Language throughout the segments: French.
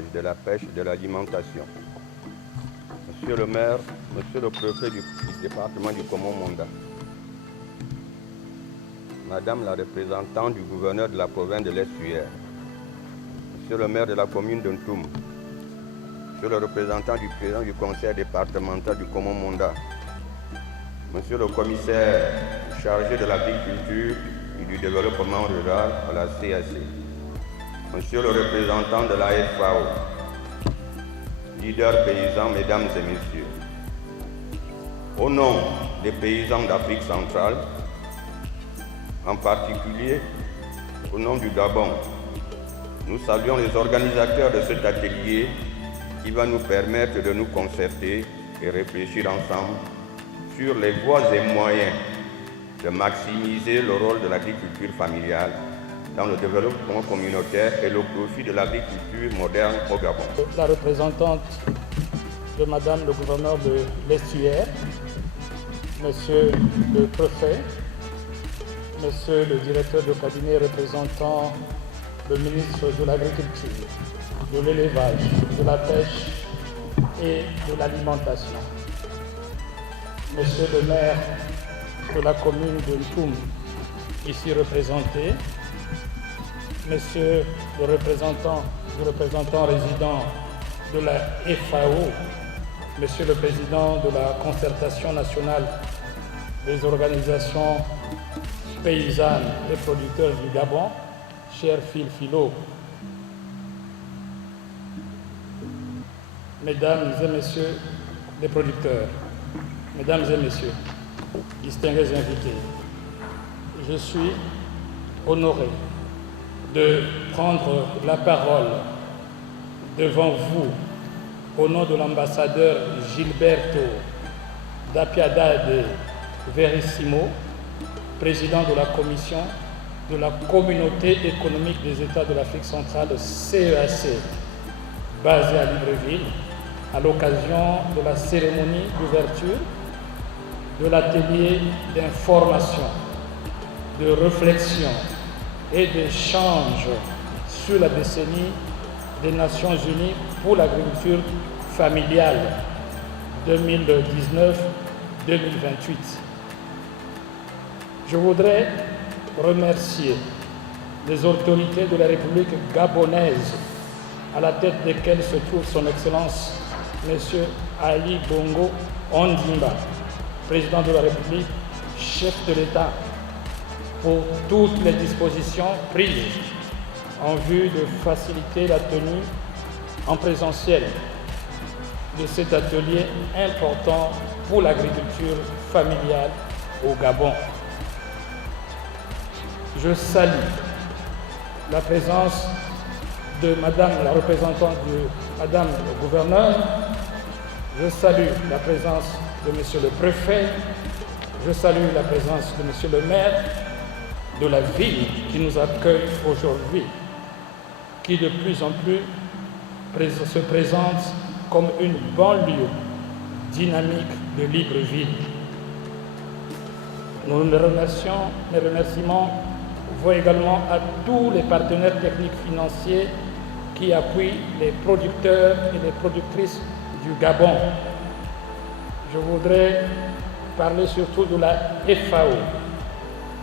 l'élevage, de la pêche et de l'alimentation. Monsieur le maire, monsieur le préfet du département du Komon-Monda, madame la représentante du gouverneur de la province de l'Estuaire, monsieur le maire de la commune de Ntoum, monsieur le représentant du président du conseil départemental du Komon-Monda, monsieur le commissaire chargé de l'agriculture et du développement rural à la CAC, monsieur le représentant de la FAO, leaders paysans, mesdames et messieurs, au nom des paysans d'Afrique centrale, en particulier au nom du Gabon, nous saluons les organisateurs de cet atelier qui va nous permettre de nous concerter et réfléchir ensemble sur les voies et moyens de maximiser le rôle de l'agriculture familiale dans le développement communautaire et le profit de l'agriculture moderne au Gabon. La représentante de Madame le gouverneur de l'Estuaire, Monsieur le préfet, Monsieur le directeur de cabinet représentant le ministre de l'Agriculture, de l'Élevage, de la Pêche et de l'Alimentation, Monsieur le maire de la commune de Ntoum, ici représenté, Monsieur le représentant résident de la FAO, Monsieur le président de la concertation nationale des organisations paysannes et producteurs du Gabon, cher Phil Philo, Mesdames et Messieurs les producteurs, Mesdames et Messieurs, distingués invités, je suis honoré de prendre la parole devant vous au nom de l'ambassadeur Gilberto da Piedade Verissimo, président de la commission de la Communauté économique des États de l'Afrique centrale, CEAC, basée à Libreville, à l'occasion de la cérémonie d'ouverture de l'atelier d'information, de réflexion et d'échange sur la décennie des Nations Unies pour l'agriculture familiale 2019-2028. Je voudrais remercier les autorités de la République gabonaise, à la tête desquelles se trouve son Excellence M. Ali Bongo Ondimba, président de la République, chef de l'État, pour toutes les dispositions prises en vue de faciliter la tenue en présentiel de cet atelier important pour l'agriculture familiale au Gabon. Je salue la présence de Madame la représentante de Madame le gouverneur, je salue la présence de Monsieur le préfet, je salue la présence de Monsieur le maire de la ville qui nous accueille aujourd'hui, qui de plus en plus se présente comme une banlieue dynamique de Libreville. Mes remerciements vont également à tous les partenaires techniques financiers qui appuient les producteurs et les productrices du Gabon. Je voudrais parler surtout de la FAO.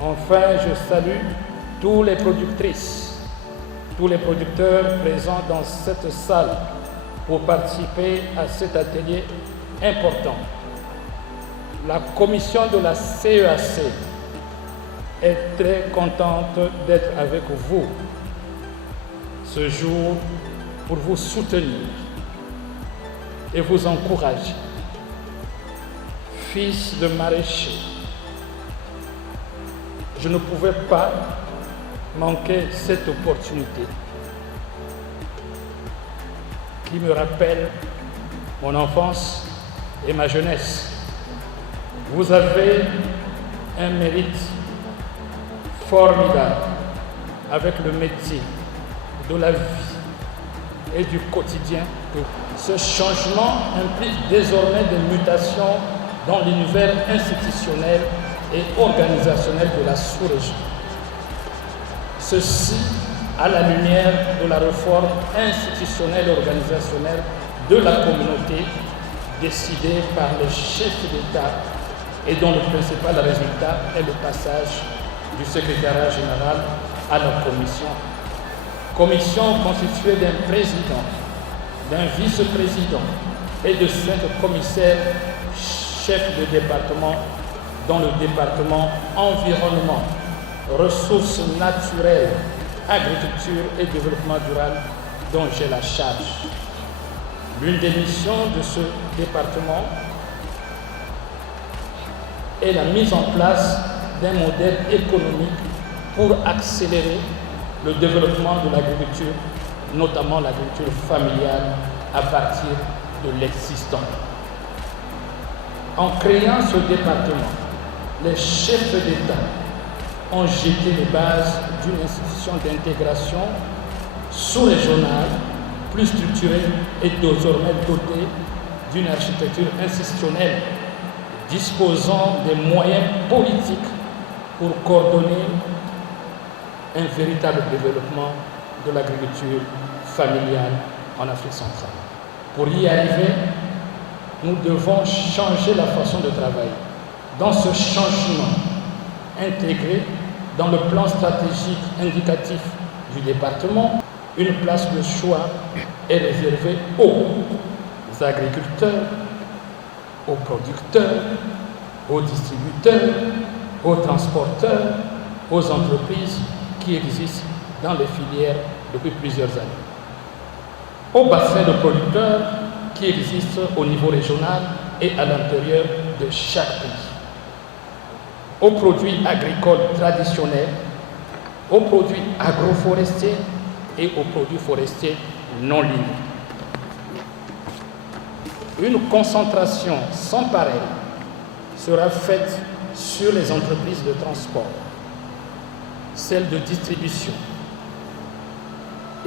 Enfin, je salue tous les productrices, tous les producteurs présents dans cette salle pour participer à cet atelier important. La commission de la CEAC est très contente d'être avec vous ce jour pour vous soutenir et vous encourager. Fils de maraîcher, je ne pouvais pas manquer cette opportunité qui me rappelle mon enfance et ma jeunesse. Vous avez un mérite formidable avec le métier de la vie et du quotidien. Ce changement implique désormais des mutations dans l'univers institutionnel et organisationnel de la sous-région. Ceci à la lumière de la réforme institutionnelle et organisationnelle de la communauté décidée par les chefs d'État et dont le principal résultat est le passage du secrétariat général à la commission. Commission constituée d'un président, d'un vice-président et de 5 commissaires chefs de département, dont le département environnement, ressources naturelles, agriculture et développement durable dont j'ai la charge. L'une des missions de ce département est la mise en place d'un modèle économique pour accélérer le développement de l'agriculture, notamment l'agriculture familiale, à partir de l'existant. En créant ce département, les chefs d'État ont jeté les bases d'une institution d'intégration sous-régionale, plus structurée et désormais dotée d'une architecture institutionnelle disposant des moyens politiques pour coordonner un véritable développement de l'agriculture familiale en Afrique centrale. Pour y arriver, nous devons changer la façon de travailler. Dans ce changement, intégré dans le plan stratégique indicatif du département, une place de choix est réservée aux agriculteurs, aux producteurs, aux distributeurs, aux transporteurs, aux entreprises qui existent dans les filières depuis plusieurs années, aux bassins de producteurs qui existent au niveau régional et à l'intérieur de chaque pays, aux produits agricoles traditionnels, aux produits agroforestiers et aux produits forestiers non ligneux. Une concentration sans pareille sera faite sur les entreprises de transport, celles de distribution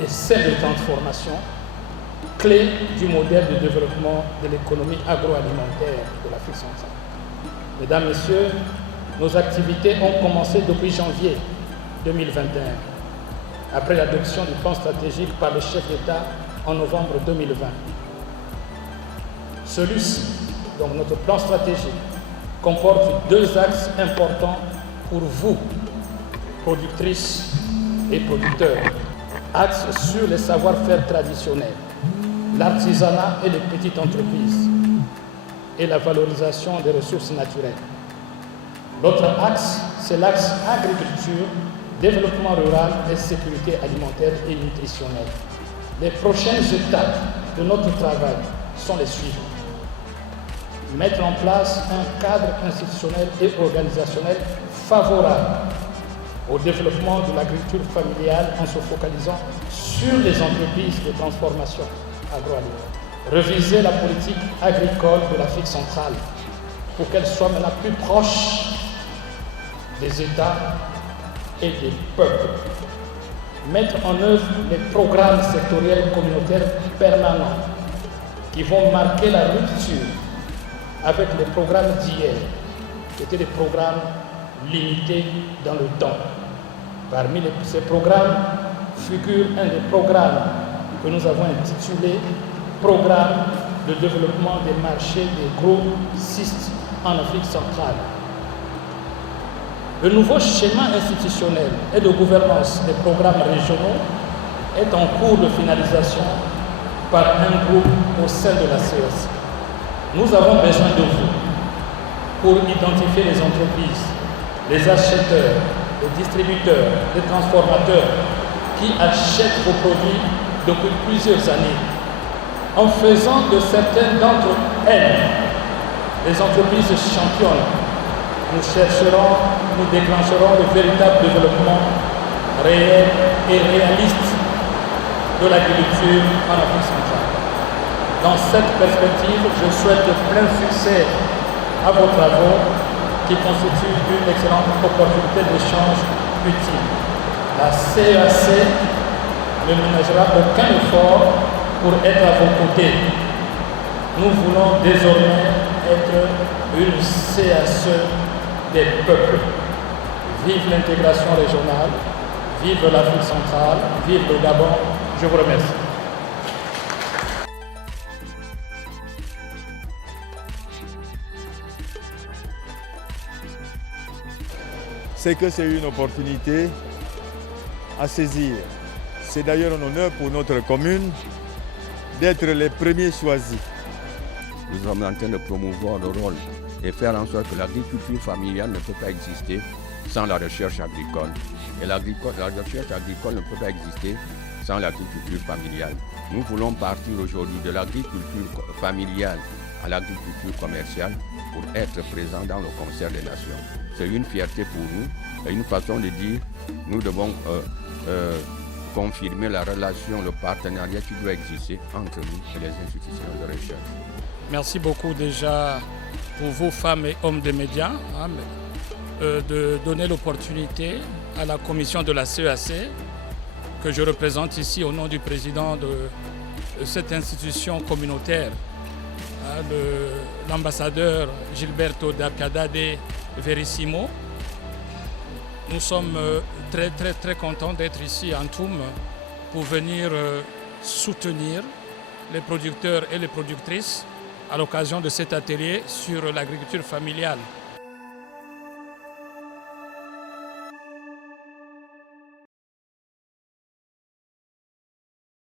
et celles de transformation, clé du modèle de développement de l'économie agroalimentaire de l'Afrique centrale. Mesdames, Messieurs, nos activités ont commencé depuis janvier 2021, après l'adoption du plan stratégique par le chef d'État en novembre 2020. Celui-ci, donc notre plan stratégique, comporte 2 axes importants pour vous, productrices et producteurs. Axe sur les savoir-faire traditionnels, l'artisanat et les petites entreprises, et la valorisation des ressources naturelles. L'autre axe, c'est l'axe agriculture, développement rural et sécurité alimentaire et nutritionnelle. Les prochaines étapes de notre travail sont les suivantes. Mettre en place un cadre institutionnel et organisationnel favorable au développement de l'agriculture familiale en se focalisant sur les entreprises de transformation agroalimentaire. Réviser la politique agricole de l'Afrique centrale pour qu'elle soit maintenant plus proche des États et des peuples. Mettre en œuvre les programmes sectoriels communautaires permanents qui vont marquer la rupture avec les programmes d'hier, qui étaient des programmes limités dans le temps. Parmi ces programmes figure un des programmes que nous avons intitulé « Programme de développement des marchés des gros cystes en Afrique centrale ». Le nouveau schéma institutionnel et de gouvernance des programmes régionaux est en cours de finalisation par un groupe au sein de la CEC. Nous avons besoin de vous pour identifier les entreprises, les acheteurs, les distributeurs, les transformateurs qui achètent vos produits depuis plusieurs années, en faisant de certaines d'entre elles des entreprises championnes. Nous déclencherons le véritable développement réel et réaliste de l'agriculture en Afrique centrale. Dans cette perspective, je souhaite plein succès à vos travaux qui constituent une excellente opportunité d'échange utile. La CEAC ne ménagera aucun effort pour être à vos côtés. Nous voulons désormais être une CAC des peuples. Vive l'intégration régionale, Vive l'Afrique centrale, vive le Gabon. Je vous remercie. C'est que c'est une opportunité à saisir. C'est d'ailleurs un honneur pour notre commune d'être les premiers choisis. Nous sommes en train de promouvoir le rôle et faire en sorte que l'agriculture familiale ne peut pas exister sans la recherche agricole. Et la recherche agricole ne peut pas exister sans l'agriculture familiale. Nous voulons partir aujourd'hui de l'agriculture familiale à l'agriculture commerciale pour être présents dans le concert des nations. C'est une fierté pour nous et une façon de dire nous devons confirmer la relation, le partenariat qui doit exister entre nous et les institutions de recherche. Merci beaucoup déjà pour vous, femmes et hommes des médias, de donner l'opportunité à la commission de la CEAC, que je représente ici au nom du président de cette institution communautaire, l'ambassadeur Gilberto Dapiadade Verissimo. Nous sommes très contents d'être ici à Antoum pour venir soutenir les producteurs et les productrices à l'occasion de cet atelier sur l'agriculture familiale.